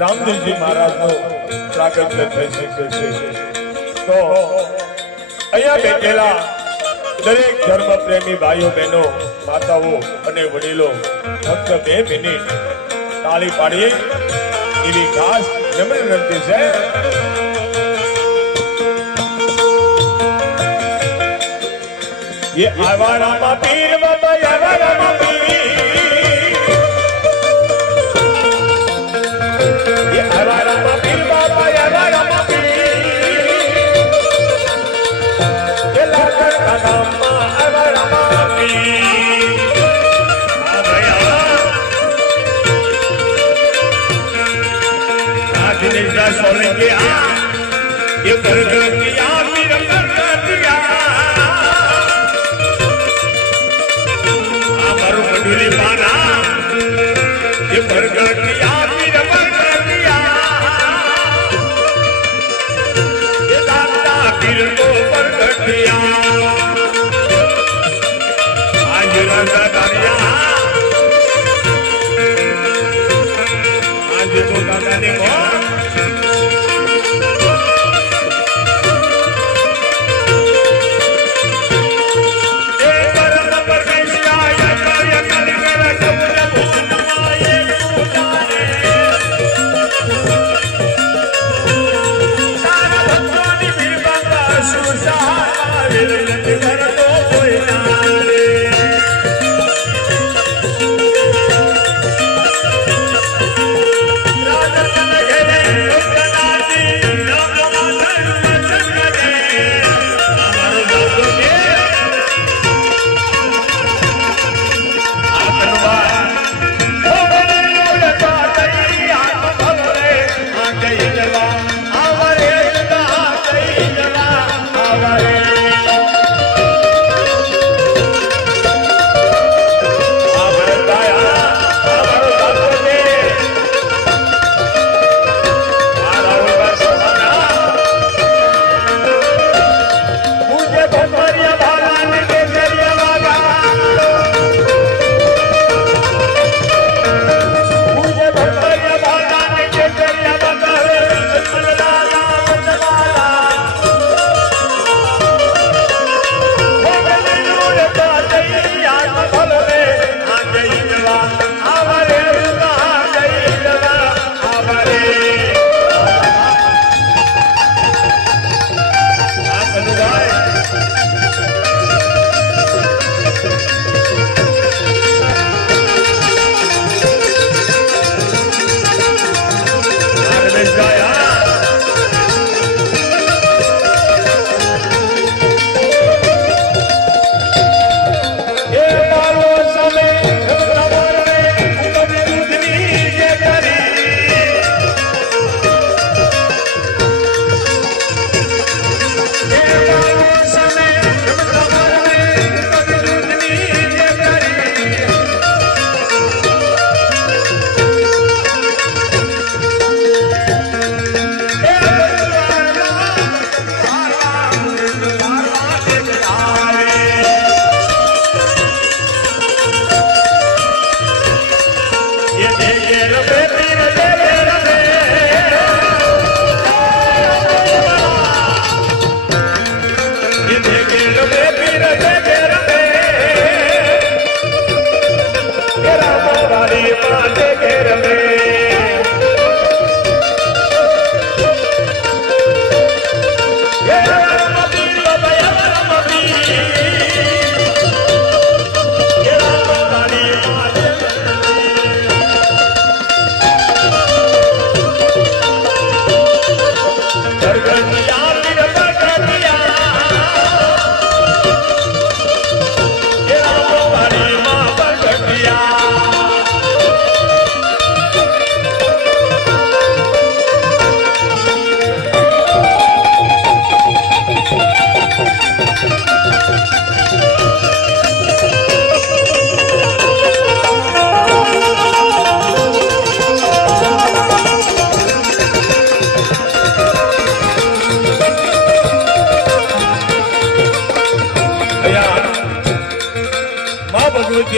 રામદેવજી મહારાજનો પ્રાગટ્ય થઈ શકે છે તો અહીંયા બેઠેલા દરેક ધર્મ પ્રેમી ભાઈઓ બહેનો માતાઓ અને વડીલો ફક્ત 2 મિનિટ તાળી પાડીએ એવી ખાસ નમ્ર વિનંતી છે. ये आवारा पीर बाबा आवारा पीर ये आवारा पीर बाबा आवारा पीर ये लाकर का नाम आवारा पीर आ गया आज निजा सोलेंगे आ ये कर दिया पीर कर दिया डुली पाना ये प्रगट दिया पीर प्रगट दिया ये दाता पीर को प्रगट दिया आज रंगा दरिया आज तो दादा देखो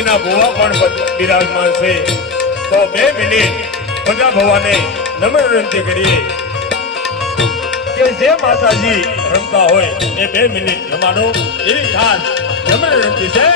એના ભુવા પણ બિરાજમાન છે. તો 2 મિનિટ બધા ભવાને નમ્ર વિનંતી કરીએ કે જે માતાજી રમતા હોય એ 2 મિનિટ રમાડો એવી ખાસ નમ્ર વિનંતી છે.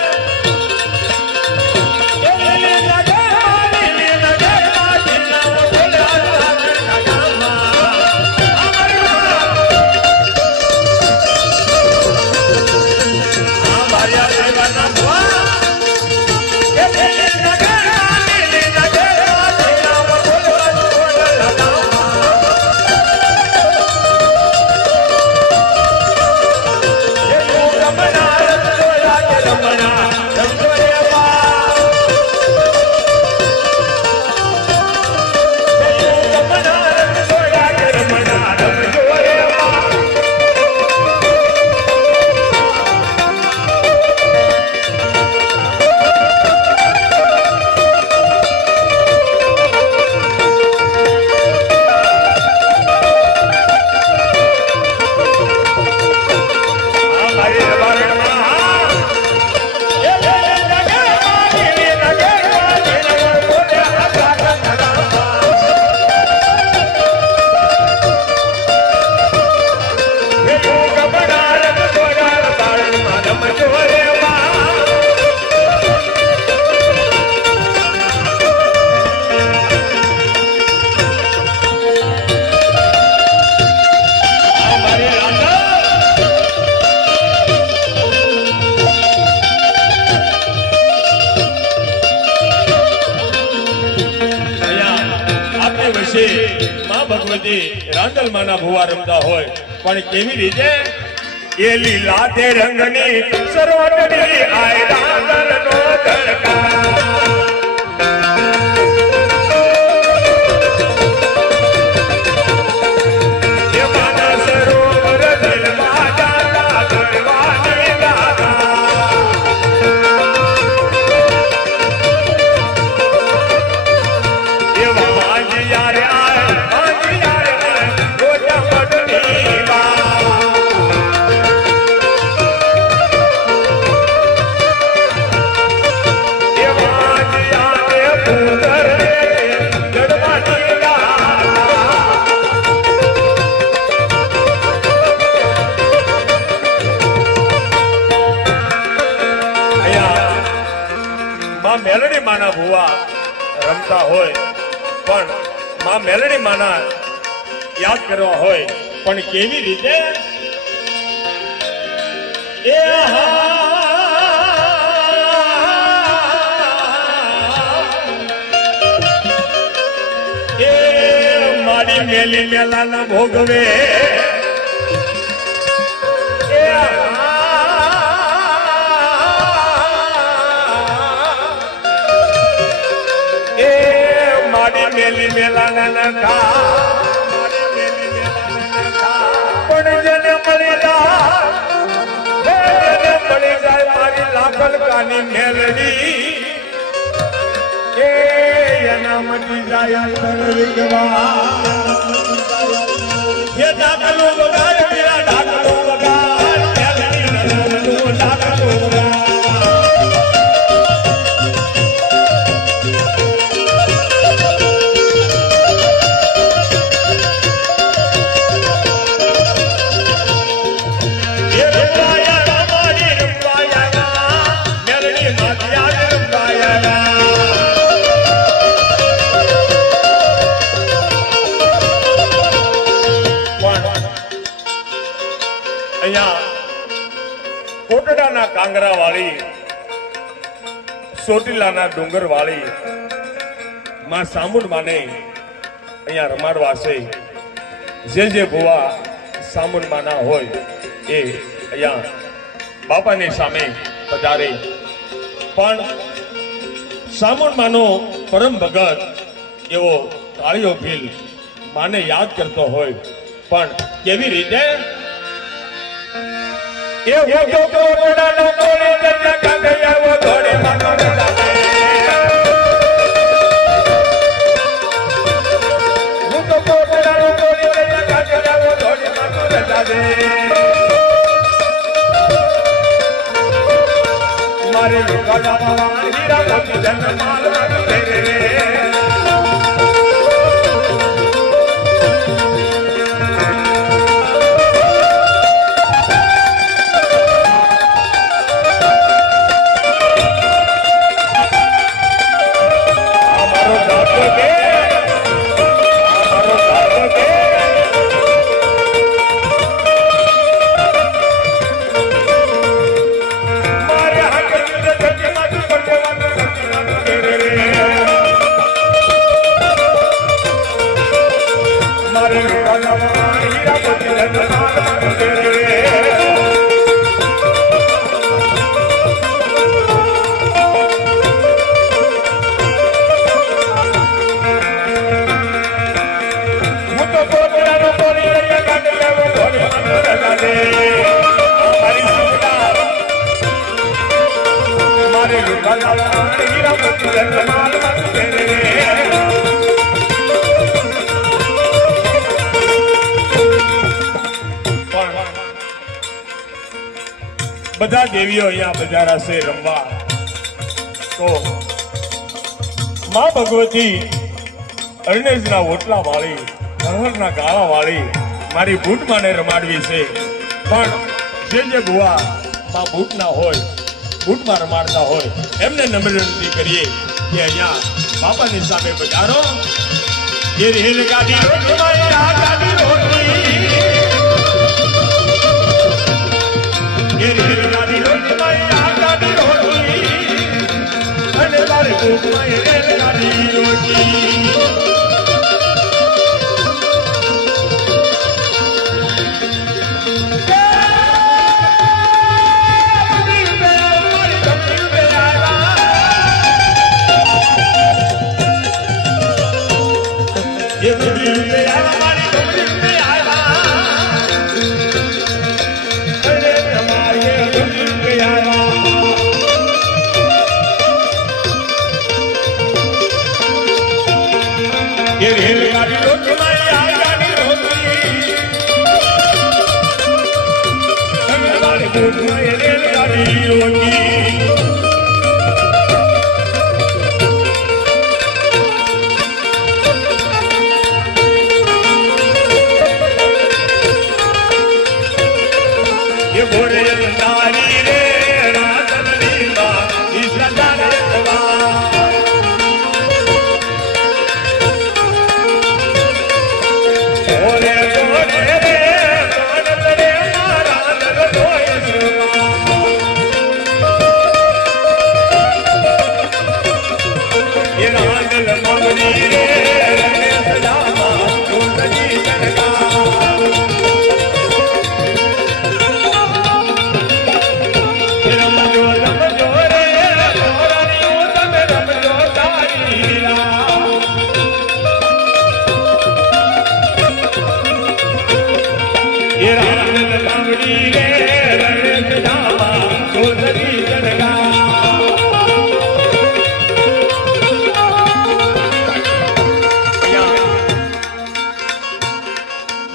રાંદલમાના ભુવા રમતા હોય પણ કેવી રીતે એ લીલા તે રંગની સરોવરની આય રાંદલનો તડકા મેલડી માના ભુવા રમતા હોય પણ માં મેલડી માના યાદ કરવા હોય પણ કેવી રીતે એ મારી મેલી મેલાના ભોગવે મેલી મેલાના નખા પણ જેને મળી જાય મારી લાખલ કાની મેલડી એ એના મટી જાય વિગવા એ ડાકલું વગાડ પેલા ડાકલું વગાડ મેલડી ડાકલું વગાડ કોટડાના કાંગરા વાળી ચોટીલાના ડુંગર વાળી માં સામુંડ માને અહીંયા રમાડવા છે. જે ભુવા સામુંડ માના હોય એ અહીંયા બાપાની સામે પધારે પણ સામુંડ માનો પરમ ભગત એવો કાળિયો ભીલ માને યાદ કરતો હોય પણ કેવી રીતે એ ભોગો કોટડાનો કોળી દરિયા કાંઠે આવો ઘોડે માનો રજા હું તો કોટડાનો કોળી દરિયા કાંઠે આવો ઘોડે માનો રજા દે મારે લોકાના હીરા જન્માલ માંગતે રે બધા દેવીઓ અહીંયા બજારા છે રમવા તો માં ભગવતી અરણેજના ઓટલા વાળી હરહરના ગાળા વાળી મારી બૂટમાને રમાડવી છે પણ જે બુઆ માં બૂટ ના હોય બૂટમાં રમાડતા હોય એમને નમ્ર વિનંતી કરીએ કે અહીંયા બાપાની સામે બજારો એ રેલગાડી રોટલી આ ગાડી રોટલી એ રેલગાડી રોટલી આ ગાડી રોટલી અને મારી બૂટમાં એ રેલગાડી રોટલી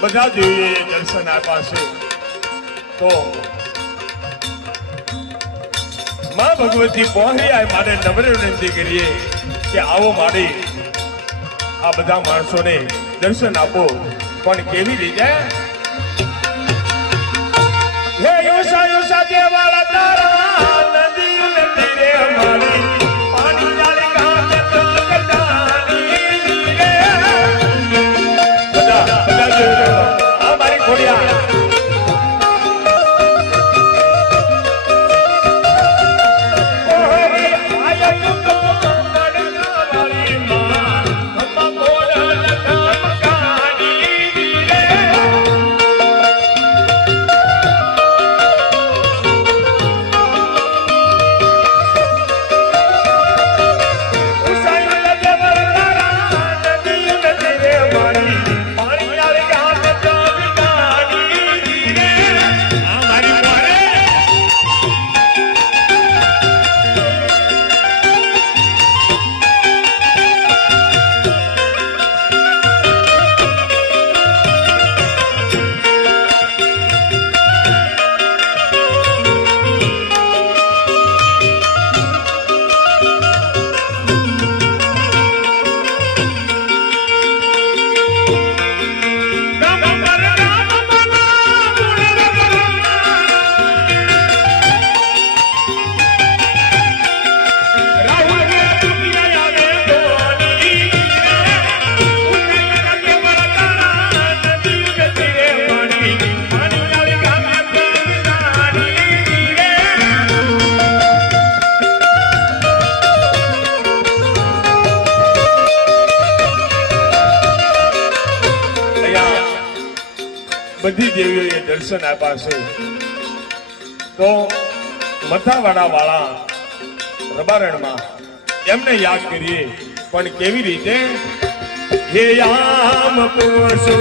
બધા દેવીએ દર્શન આપ્યા છે તો માં ભગવતી પહોંચી આય મારે નમ્ર વિનંતી કરીએ કે આવો મારી આ બધા માણસોને દર્શન આપો પણ કેવી રીતે હે યોસા યોસા દેવાળા તારા નદી નદી રે અમારી પાણી જાળી ગાતે તો કટાની રે બધા અમારી ખોડિયા બધી દેવીઓએ દર્શન આપ્યા છે. તો મથાવાડા વાળા રબારણમાં એમને યાદ કરીએ, પણ કેવી રીતે? હે આમ પુરુષો